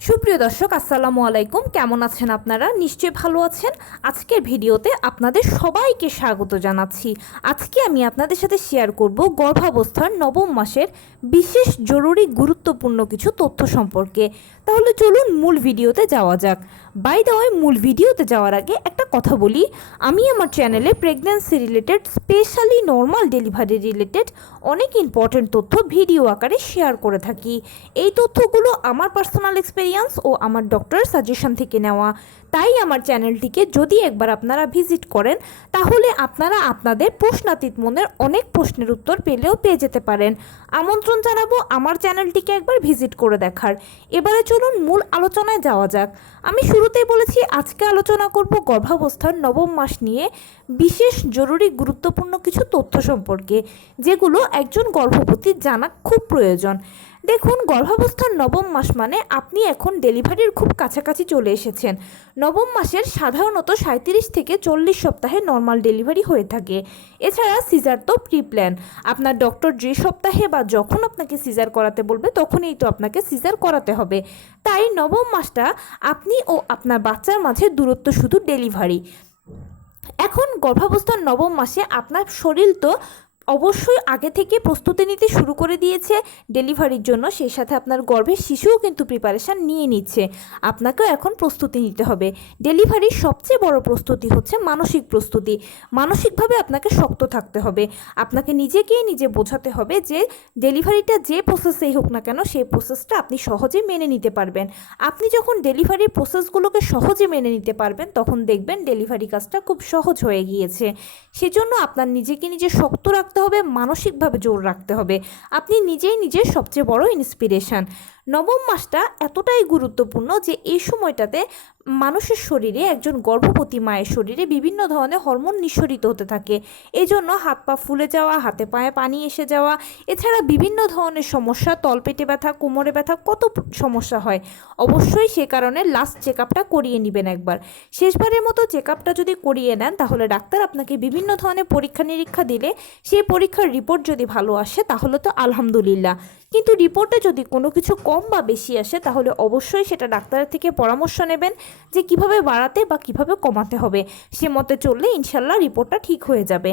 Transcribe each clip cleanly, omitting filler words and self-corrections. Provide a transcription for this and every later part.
সুপ্রিয় দর্শক, আসসালামু আলাইকুম। কেমন আছেন আপনারা? নিশ্চয়ই ভালো আছেন। আজকের ভিডিওতে আপনাদের সবাইকে স্বাগত জানাচ্ছি। আজকে আমি আপনাদের সাথে শেয়ার করব গর্ভাবস্থার নবম মাসের বিশেষ জরুরি গুরুত্বপূর্ণ কিছু তথ্য সম্পর্কে। তাহলে চলুন মূল ভিডিওতে যাওয়া যাক। বাই দ্য ওয়ে, মূল ভিডিওতে যাওয়ার আগে একটা কথা বলি, আমি আমার চ্যানেলে pregnancy related, specially normal delivery related অনেক ইম্পর্টেন্ট তথ্য ভিডিও আকারে শেয়ার করে থাকি। এই তথ্যগুলো আমার পার্সোনাল এক্সপেরিয়েন্স ও আমার ডক্টরের সাজেশন থেকে নেওয়া। তাই আমার চ্যানেলটিকে যদি একবার আপনারা ভিজিট করেন, তাহলে আপনারা আপনাদের প্রশ্নাতীত মনের অনেক প্রশ্নের উত্তর পেয়ে যেতে পারেন। আমন্ত্রণ জানাবো আমার চ্যানেলটিকে একবার ভিজিট করে দেখার। এবারে চলুন মূল আলোচনায় যাওয়া যাক। আমি শুরুতেই বলেছি আজকে আলোচনা করব গর্ভাবস্থার নবম মাস নিয়ে বিশেষ জরুরি গুরুত্বপূর্ণ কিছু তথ্য সম্পর্কে, যেগুলো একজন গর্ভবতীর জানা খুব প্রয়োজন। দেখুন, গর্ভাবস্থার নবম মাস মানে আপনি এখন ডেলিভারির খুব কাছাকাছি চলে এসেছেন। নবম মাসের সাধারণত 37 থেকে 40 সপ্তাহে নর্মাল ডেলিভারি হয়ে থাকে। এছাড়া সিজার তো প্রি প্ল্যান, আপনার ডক্টর যে সপ্তাহে বা যখন আপনাকে সিজার করাতে বলবে তখনই তো আপনাকে সিজার করাতে হবে। তাই নবম মাসটা আপনি ও আপনার বাচ্চার মাঝে দূরত্ব শুধু ডেলিভারি। এখন গর্ভাবস্থার নবম মাসে আপনার শরীর তো অবশ্যই আগে থেকে প্রস্তুতি নিতে শুরু করে দিয়েছে ডেলিভারির জন্য, সেই সাথে আপনার গর্ভের শিশুও কিন্তু প্রিপারেশান নিয়ে নিচ্ছে। আপনাকেও এখন প্রস্তুতি নিতে হবে। ডেলিভারির সবচেয়ে বড় প্রস্তুতি হচ্ছে মানসিক প্রস্তুতি। মানসিকভাবে আপনাকে শক্ত থাকতে হবে। আপনাকে নিজেকেই নিজে বোঝাতে হবে যে ডেলিভারিটা যে প্রসেসেই হোক না কেন, সেই প্রসেসটা আপনি সহজে মেনে নিতে পারবেন। আপনি যখন ডেলিভারির প্রসেসগুলোকে সহজে মেনে নিতে পারবেন, তখন দেখবেন ডেলিভারি কাজটা খুব সহজ হয়ে গিয়েছে। সেজন্য আপনার নিজেকে নিজে শক্ত রাখতে হবে, মানসিকভাবে জোর রাখতে হবে। আপনি নিজেই নিজের সবচেয়ে বড় ইন্সপিরেশন। নবম মাসটা এতটাই গুরুত্বপূর্ণ যে এই সময়টাতে মানুষের শরীরে, একজন গর্ভবতী মায়ের শরীরে বিভিন্ন ধরনের হরমোন নিঃসরিত হতে থাকে। এই জন্য হাত পা ফুলে যাওয়া, হাতে পায়ে পানি এসে যাওয়া, এছাড়া বিভিন্ন ধরনের সমস্যা, তলপেটে ব্যথা, কোমরে ব্যথা, কত সমস্যা হয়। অবশ্যই সে কারণে লাস্ট চেক আপটা করিয়ে নেবেন একবার। শেষবারের মতো চেক আপটা যদি করিয়ে নেন, তাহলে ডাক্তার আপনাকে বিভিন্ন ধরনের পরীক্ষা নিরীক্ষা দিলে সেই পরীক্ষার রিপোর্ট যদি ভালো আসে তাহলে তো আলহামদুলিল্লাহ। কিন্তু রিপোর্টে যদি কোনো কিছু কম বা বেশি আসে, তাহলে অবশ্যই সেটা ডাক্তারের থেকে পরামর্শ নেবেন যে কিভাবে বাড়াতে বা কিভাবে কমাতে হবে। সে মতে চললে ইনশাল্লাহ রিপোর্টটা ঠিক হয়ে যাবে।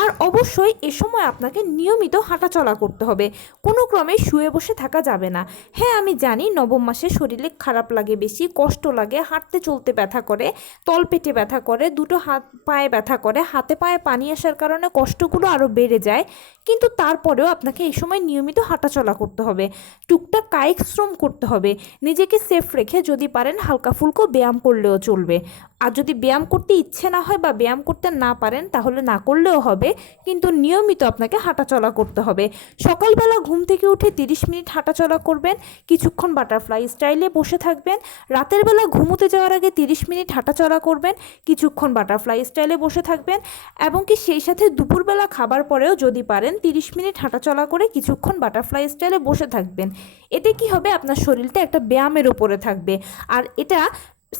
আর অবশ্যই এ সময় আপনাকে নিয়মিত হাঁটাচলা করতে হবে। কোনো ক্রমে শুয়ে বসে থাকা যাবে না। হ্যাঁ, আমি জানি নবম মাসে শরীরে খারাপ লাগে, বেশি কষ্ট লাগে, হাঁটতে চলতে ব্যথা করে, তলপেটে ব্যথা করে, দুটো হাত পায়ে ব্যথা করে, হাতে পায়ে পানি আসার কারণে কষ্টগুলো আরও বেড়ে যায়। কিন্তু তারপরেও আপনাকে এই সময় নিয়মিত হাঁটাচলা করতে হবে, টুকটাক কায়িক শ্রম করতে হবে। নিজেকে সেফ রেখে যদি পারেন হালকা ফুলকো ব্যায়াম করলেও চলবে। আর যদি ব্যায়াম করতে ইচ্ছে না হয় বা ব্যায়াম করতে না পারেন, তাহলে না করলেও হবে, কিন্তু নিয়মিত আপনাকে হাঁটাচলা করতে হবে। সকালবেলা ঘুম থেকে উঠে 30 মিনিট হাঁটাচলা করবেন, কিছুক্ষণ বাটারফ্লাই স্টাইলে বসে থাকবেন। রাতের বেলা ঘুমোতে যাওয়ার আগে 30 মিনিট হাঁটাচলা করবেন, কিছুক্ষণ বাটারফ্লাই স্টাইলে বসে থাকবেন, এবং কি সেই সাথে দুপুরবেলা খাবার পরেও যদি পারেন 30 মিনিট হাঁটাচলা করে কিছুক্ষণ বাটারফ্লাই স্টাইলে বসে থাকবেন। এতে কি হবে, আপনার শরীরটা একটা ব্যায়ামের ওপরে থাকবে। আর এটা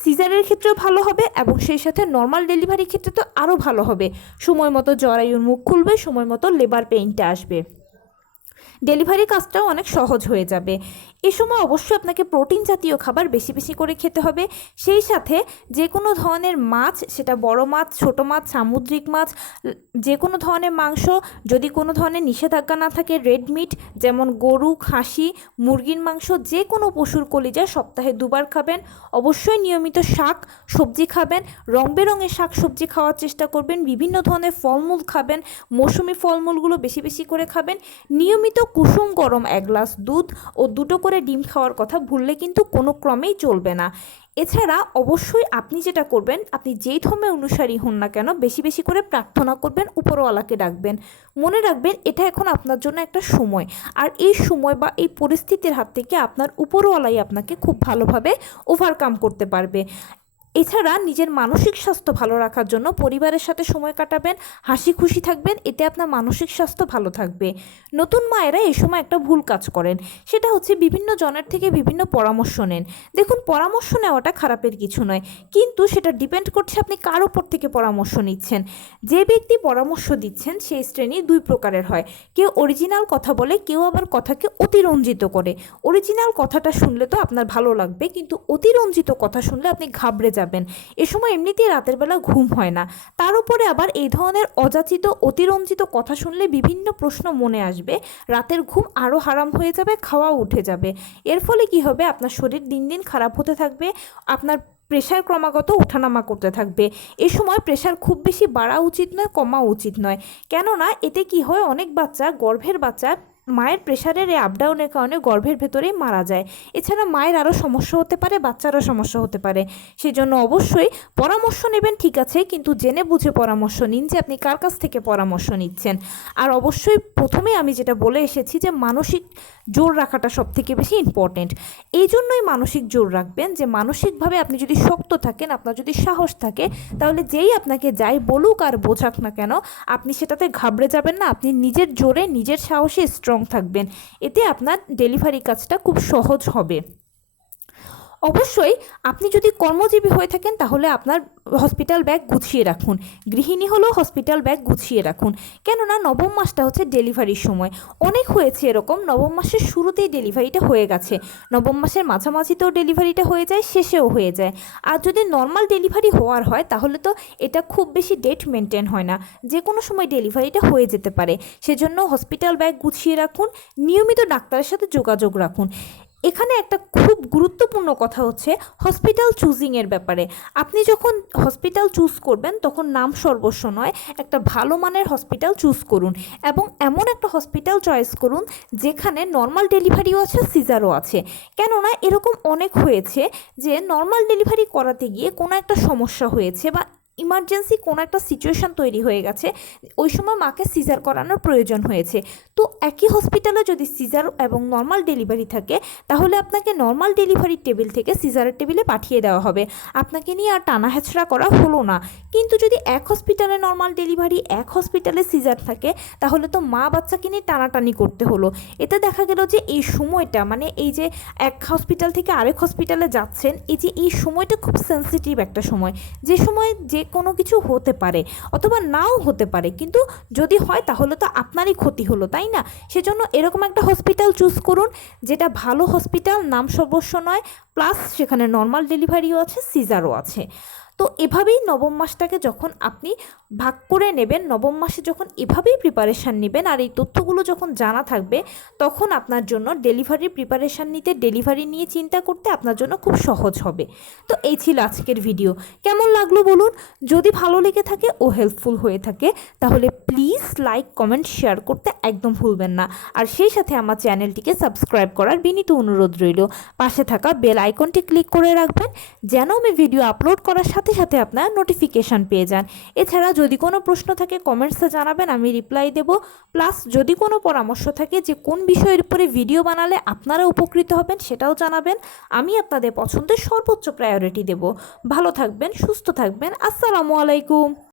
সিজারের ক্ষেত্রেও ভালো হবে এবং সেই সাথে নর্মাল ডেলিভারির ক্ষেত্রে তো আরও ভালো হবে। সময় মতো জরায়ুর মুখ খুলবে, সময় মতো লেবার পেইনটা আসবে, ডেলিভারি কাজটাও অনেক সহজ হয়ে যাবে। এ সময় অবশ্যই আপনাকে প্রোটিন জাতীয় খাবার বেশি বেশি করে খেতে হবে। সেই সাথে যে কোনো ধরনের মাছ, সেটা বড় মাছ, ছোট মাছ, সামুদ্রিক মাছ, যে কোনো ধরনের মাংস, যদি কোনো ধরনের নিষেধাজ্ঞা না থাকে, রেড মিট যেমন গরু, খাসি, মুরগির মাংস, যে কোনো পশুর কলিজা সপ্তাহে 2বার খাবেন। অবশ্যই নিয়মিত শাক সবজি খাবেন, রং বেরঙের শাক সবজি খাওয়ার চেষ্টা করবেন। বিভিন্ন ধরনের ফলমূল খাবেন, মৌসুমি ফলমূলগুলো বেশি বেশি করে খাবেন। নিয়মিত কুসুম গরম 1 গ্লাস দুধ ও 2টো করে ডিম খাওয়ার কথা ভুললে কিন্তু কোনো ক্রমেই চলবে না। এছাড়া অবশ্যই আপনি যেটা করবেন, আপনি যেই ধর্মের অনুসারী হন না কেন, বেশি বেশি করে প্রার্থনা করবেন, উপরওয়ালাকে ডাকবেন। মনে রাখবেন এটা এখন আপনার জন্য একটা সময়, আর এই সময় বা এই পরিস্থিতির হাত থেকে আপনার উপরওয়ালাই আপনাকে খুব ভালোভাবে ওভারকাম করতে পারবে। এছাড়া নিজের মানসিক স্বাস্থ্য ভালো রাখার জন্য পরিবারের সাথে সময় কাটাবেন, হাসি খুশি থাকবেন, এতে আপনার মানসিক স্বাস্থ্য ভালো থাকবে। নতুন মায়েরা এই সময় একটা ভুল কাজ করেন, সেটা হচ্ছে বিভিন্ন জনের থেকে বিভিন্ন পরামর্শ নেন। দেখুন, পরামর্শ নেওয়াটা খারাপের কিছু নয়, কিন্তু সেটা ডিপেন্ড করছে আপনি কার ওপর থেকে পরামর্শ নিচ্ছেন। যে ব্যক্তি পরামর্শ দিচ্ছেন সেই শ্রেণী দুই প্রকারের হয়, কেউ অরিজিনাল কথা বলে, কেউ আবার কথাকে অতিরঞ্জিত করে। অরিজিনাল কথাটা শুনলে তো আপনার ভালো লাগবে, কিন্তু অতিরঞ্জিত কথা শুনলে আপনি ঘাবড়ে যাবেন। এ সময় এমনিতেই রাতের বেলা ঘুম হয় না, তার উপরে আবার এই ধরনের অযাচিত অতিরঞ্জিত কথা শুনলে বিভিন্ন প্রশ্ন মনে আসবে, রাতের ঘুম আরও হারাম হয়ে যাবে, খাওয়া উঠে যাবে। এর ফলে কি হবে, আপনার শরীর দিন দিন খারাপ হতে থাকবে, আপনার প্রেশার ক্রমাগত ওঠানামা করতে থাকবে। এ সময় প্রেশার খুব বেশি বাড়া উচিত নয়, কমা উচিত নয়। কেননা এতে কি হয়, অনেক বাচ্চা, গর্ভের বাচ্চা মায়ের প্রেশারের এই আপ ডাউনের কারণে গর্ভের ভেতরেই মারা যায়। এছাড়া মায়ের আরও সমস্যা হতে পারে, বাচ্চারও সমস্যা হতে পারে। সেজন্য অবশ্যই পরামর্শ নেবেন, ঠিক আছে, কিন্তু জেনে বুঝে পরামর্শ নিন যে আপনি কার কাছ থেকে পরামর্শ নিচ্ছেন। আর অবশ্যই প্রথমে আমি যেটা বলে এসেছি যে মানসিক জোর রাখাটা সবথেকে বেশি ইম্পর্টেন্ট। এই জন্যই মানসিক জোর রাখবেন যে মানসিকভাবে আপনি যদি শক্ত থাকেন, আপনার যদি সাহস থাকে, তাহলে যেই আপনাকে যাই বলুক আর বোঝাক না কেন, আপনি সেটাতে ঘাবড়ে যাবেন না। আপনি নিজের জোরে, নিজের সাহসে স্ট্রং থাকবেন, এতে আপনার ডেলিভারি কাজটা খুব সহজ হবে। অবশ্যই আপনি যদি কর্মজীবী হয়ে থাকেন তাহলে আপনার হসপিটাল ব্যাগ গুছিয়ে রাখুন, গৃহিণী হলেও হসপিটাল ব্যাগ গুছিয়ে রাখুন। কেননা নবম মাসটা হচ্ছে ডেলিভারির সময়। অনেক হয়েছে এরকম, নবম মাসের শুরুতেই ডেলিভারিটা হয়ে গেছে, নবম মাসের মাঝামাঝিতেও ডেলিভারিটা হয়ে যায়, শেষেও হয়ে যায়। আর যদি নর্মাল ডেলিভারি হওয়ার হয় তাহলে তো এটা খুব বেশি ডেট মেনটেন হয় না, যে কোনো সময় ডেলিভারিটা হয়ে যেতে পারে। সেজন্য হসপিটাল ব্যাগ গুছিয়ে রাখুন, নিয়মিত ডাক্তারের সাথে যোগাযোগ রাখুন। এখানে একটা খুব গুরুত্বপূর্ণ কথা হচ্ছে হসপিটাল চুজিংয়ের ব্যাপারে। আপনি যখন হসপিটাল চুজ করবেন তখন নাম সর্বস্ব নয়, একটা ভালো মানের হসপিটাল চুজ করুন এবং এমন একটা হসপিটাল চয়েস করুন যেখানে নর্মাল ডেলিভারিও আছে, সিজারও আছে। কেননা এরকম অনেক হয়েছে যে নর্মাল ডেলিভারি করাতে গিয়ে কোনো একটা সমস্যা হয়েছে বা ইমার্জেন্সি কোনো একটা সিচুয়েশান তৈরি হয়ে গেছে, ওই সময় মাকে সিজার করানোর প্রয়োজন হয়েছে। তো একই হসপিটালে যদি সিজার এবং নর্মাল ডেলিভারি থাকে তাহলে আপনাকে নর্মাল ডেলিভারির টেবিল থেকে সিজারের টেবিলে পাঠিয়ে দেওয়া হবে, আপনাকে নিয়ে আর টানা হেঁচড়া করা হলো না। কিন্তু যদি এক হসপিটালে নর্মাল ডেলিভারি, এক হসপিটালে সিজার থাকে, তাহলে তো মা বাচ্চাকে নিয়ে টানাটানি করতে হলো। এতে দেখা গেল যে এই সময়টা, মানে এই যে এক হসপিটাল থেকে আরেক হসপিটালে যাচ্ছেন, এই সময়টা খুব সেন্সিটিভ একটা সময়, যে সময় যে কোনো কিছু হতে পারে অথবা নাও হতে পারে, কিন্তু যদি হয় তাহলে তো আপনারই ক্ষতি হলো, তাই না? সেজন্য এরকম একটা হসপিটাল চুজ করুন যেটা ভালো হসপিটাল, নাম সর্বস্ব নয়, প্লাস সেখানে নর্মাল ডেলিভারিও আছে, সিজারও আছে। তো এভাবেই নবম মাসটাকে যখন আপনি ভাগ করে নেবেন, নবম মাসে যখন এভাবেই প্রিপারেশান নেবেন আর এই তথ্যগুলো যখন জানা থাকবে, তখন আপনার জন্য ডেলিভারির প্রিপারেশান নিতে, ডেলিভারি নিয়ে চিন্তা করতে আপনার জন্য খুব সহজ হবে। তো এই ছিল আজকের ভিডিও। কেমন লাগলো বলুন? যদি ভালো লেগে থাকে ও হেল্পফুল হয়ে থাকে তাহলে প্লিজ লাইক, কমেন্ট, শেয়ার করতে একদম ভুলবেন না। আর সেই সাথে আমার চ্যানেলটিকে সাবস্ক্রাইব করার বিনীত অনুরোধ রইল। পাশে থাকা বেল আইকনটি ক্লিক করে রাখবেন যেন আমি ভিডিও আপলোড করার সাথে সাথে আপনার নোটিফিকেশান পেয়ে যান। এছাড়া যদি কোনো প্রশ্ন থাকে কমেন্টসে জানাবেন, আমি রিপ্লাই দেব। প্লাস যদি কোনো পরামর্শ থাকে যে কোন বিষয়ের উপরে ভিডিও বানালে আপনারা উপকৃত হবেন, সেটাও জানাবেন। আমি আপনাদের পছন্দের সর্বোচ্চ প্রায়োরিটি দেব। ভালো থাকবেন, সুস্থ থাকবেন। আসসালামু আলাইকুম।